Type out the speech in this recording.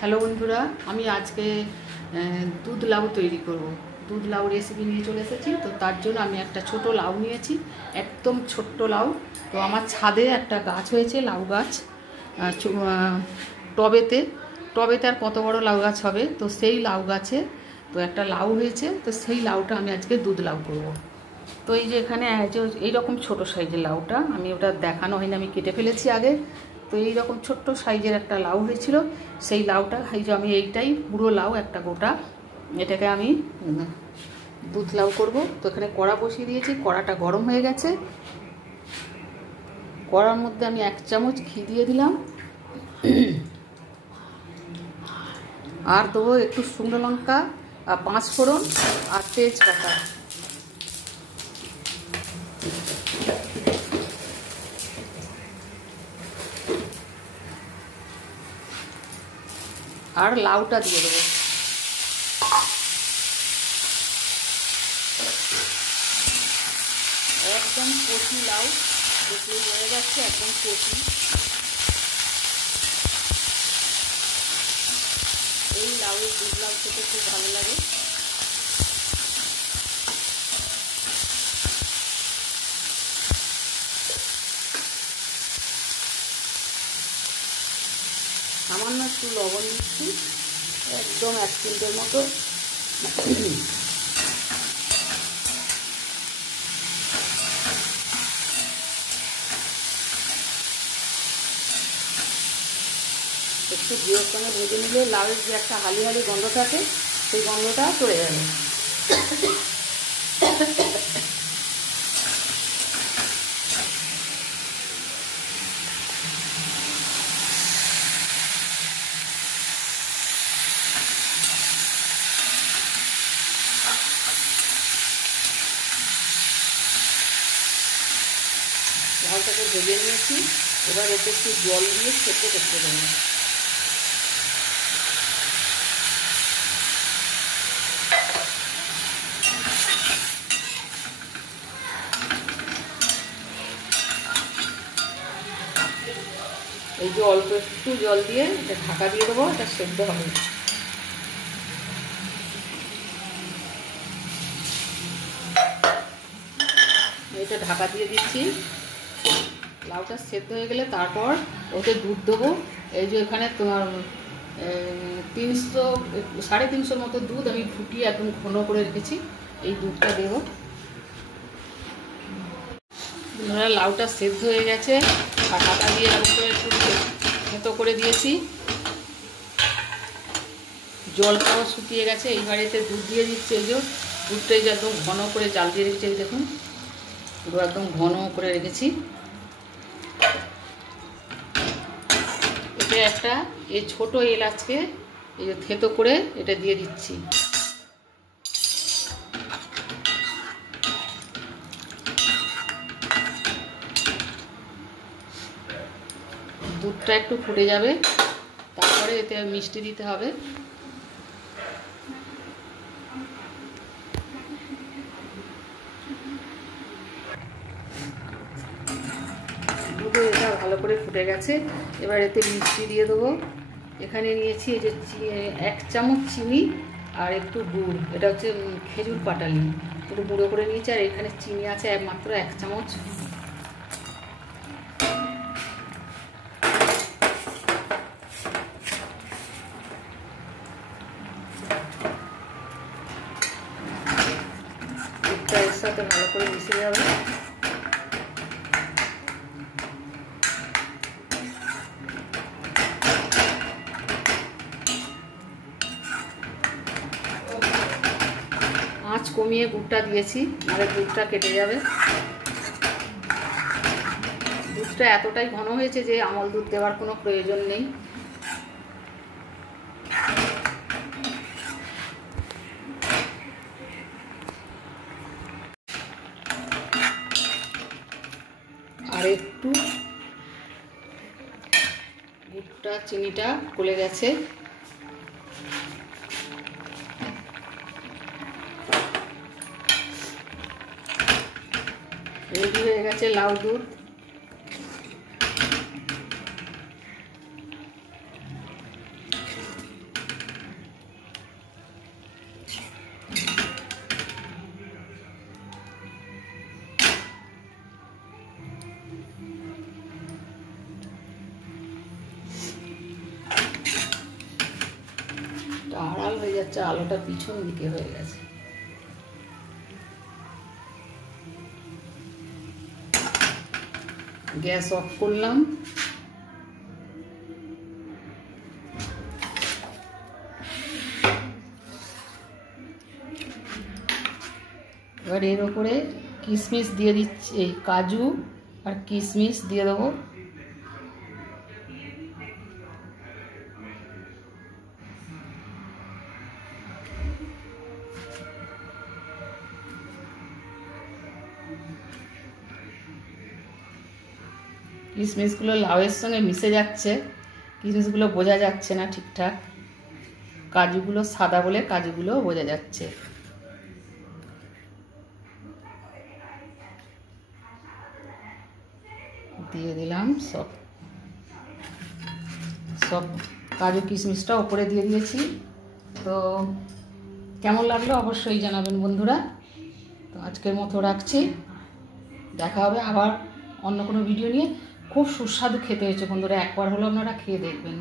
Hello বন্ধুরা, আমি আজকে দুধ লাউ তৈরি করব। দুধ লাউ রেসিপি নিয়ে চলে এসেছি। তো তার জন্য আমি একটা ছোট লাউ নিয়েছি, একদম ছোট্ট লাউ। তো আমার ছাদে একটা গাছ হয়েছে, লাউ গাছ, টবেতে টবেতে আর কত বড় লাউ গাছ হবে। তো সেই লাউ গাছে তো একটা লাউ হয়েছে, তো সেই লাউটা আমি আজকে দুধ লাউ করব। তো এই যে এখানে এইরকম ছোট সাইজের লাউটা, আমি ওটা দেখানো হয়নি, আমি কেটে ফেলেছি আগে। তো এইরকম ছোট্ট সাইজের একটা লাউ হয়েছিল, সেই লাউটা এই যে আমি এইটাই পুরো লাউ একটা গোটা, এটাকে আমি দুধ লাউ করব। তো এখানে কড়া বসিয়ে দিয়েছি, কড়াটা গরম হয়ে গেছে। কড়ার মধ্যে আমি 1 চামচ ঘি দিয়ে দিলাম, আর দেবো একটু শুকনো লঙ্কা আর 5 ফোড়ন আর তেজপাতা। আর লাউটা দিয়ে দেবো। একদম কচি লাউ, দেখলেই বোঝা যাচ্ছে একদম কচি। এই লাউয়ের দুধ লাউ খেতে খুব ভালো লাগে। সামান্য একটু লবণ দিচ্ছি, একদম 1 চিমটের মতো। একটু জিওর সঙ্গে ভেজে নিলে লাউয়ের যে একটা হালি হালি গন্ধ থাকে, সেই গন্ধটা চলে যাবে। লাউটাকে ভেজে নিয়েছি, এবার এতে একটু জল দিয়ে সেদ্ধ করতে দেবো। এই যে অল্প একটু জল দিয়ে এটা ঢাকা দিয়ে দেবো, এটা সেদ্ধ হবে। এটা ঢাকা দিয়ে দিচ্ছি। লাউটা সেদ্ধ হয়ে গেলে তারপর ওতে দুধ দেবো। এই যে এখানে তোমার 300 350 মতো দুধ আমি ফুটিয়ে একদম ঘন করে রেখেছি, এই দুধটা দেবো। লাউটা সেদ্ধ হয়ে গেছে, আর ঢাকা দিয়ে উপরে একটু থেতো করে দিয়েছি, জলটাও শুকিয়ে গেছে। এইবার এতে দুধ দিয়ে দিচ্ছি। এই যে দুধটাই যে একদম ঘন করে জাল দিয়ে রেখেছি, দেখুন পুরো একদম ঘন করে রেখেছি। এটা একটা এই ছোট এলাচকে এই যে থেতো করে এটা দিয়ে দিচ্ছি। দুধটা একটু ফুটে যাবে, তারপরে এতে মিষ্টি দিতে হবে। দুধে এটা ভালো করে ফুটে গেছে, এবার এতে মিষ্টি দিয়ে দেবো। এখানে নিয়েছি এই যে 1 চামচ চিনি আর একটু গুড়, এটা হচ্ছে খেজুর পাটালি, একটু গুঁড়ো করে নিয়েছি। আর এখানে চিনি আছে মাত্র 1 চামচ। দুধটা এর সাথে ভালো করে মিশে যাবে। আঁচ কমিয়ে গুড়টা দিয়েছি, নাহলে দুধটা কেটে যাবে। দুধটা এতটাই ঘন হয়েছে যে আমল দুধ দেওয়ার কোনো প্রয়োজন নেই। আর একটু গুড়টা চিনিটা গলে গেছে। রেডি হয়ে গেছে লাউ দুধ। যাচ্ছে, আলোটা পিছন দিকে হয়ে গেছে। গ্যাস অফ করলাম। এবার এর ওপরে কিশমিশ দিয়ে দিচ্ছি, এই কাজু আর কিশমিশ দিয়ে দেবো। কিশমিশগুলো লাউয়ের সঙ্গে মিশে যাচ্ছে, কিশমিশগুলো বোঝা যাচ্ছে না ঠিকঠাক। কাজুগুলো সাদা বলে কাজুগুলো বোঝা যাচ্ছে। দিয়ে দিলাম সব কাজু কিশমিশটা ওপরে দিয়ে দিয়েছি। তো কেমন লাগলো অবশ্যই জানাবেন বন্ধুরা। তো আজকের মতো রাখছি, দেখা হবে আবার অন্য কোনো ভিডিও নিয়ে। খুব সুস্বাদু খেতে হয়েছে বন্ধুরা, একবার হলো আপনারা খেয়ে দেখবেন।